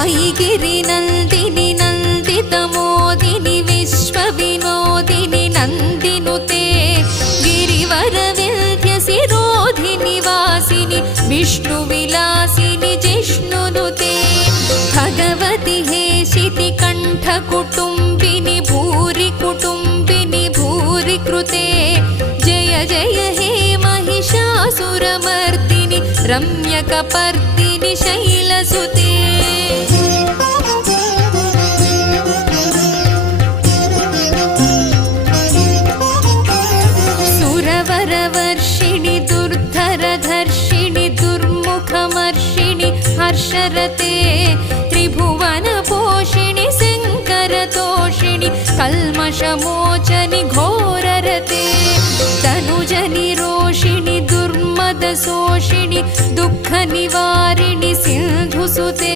ऐगिरिनन्दिनि नन्दितमोदिनि विश्वविनोदिनि नन्दिनुते गिरिवरविन्ध्यसिरोधिनि वासिनि विष्णुविलासिनि जिष्णुनुते भगवति हेशितिकण्ठकुटुम्बिनि भूरि कुटुम्बिनि भूरि कृते जय जय हे महिषासुरमर्दिनि रम्यकपर्दिनि शैलसुते सुरवरवर्षिणि दुर्धरधर्षिणि दुर्मुखमर्षिणि हर्षरते त्रिभुवनपोषिणि शङ्करतोषिणि कल्मषमोचनि घोररते तनुजनिरोषिणि दुर्मदशोषिणि दुःखनिवारिणि सिन्धुसुते।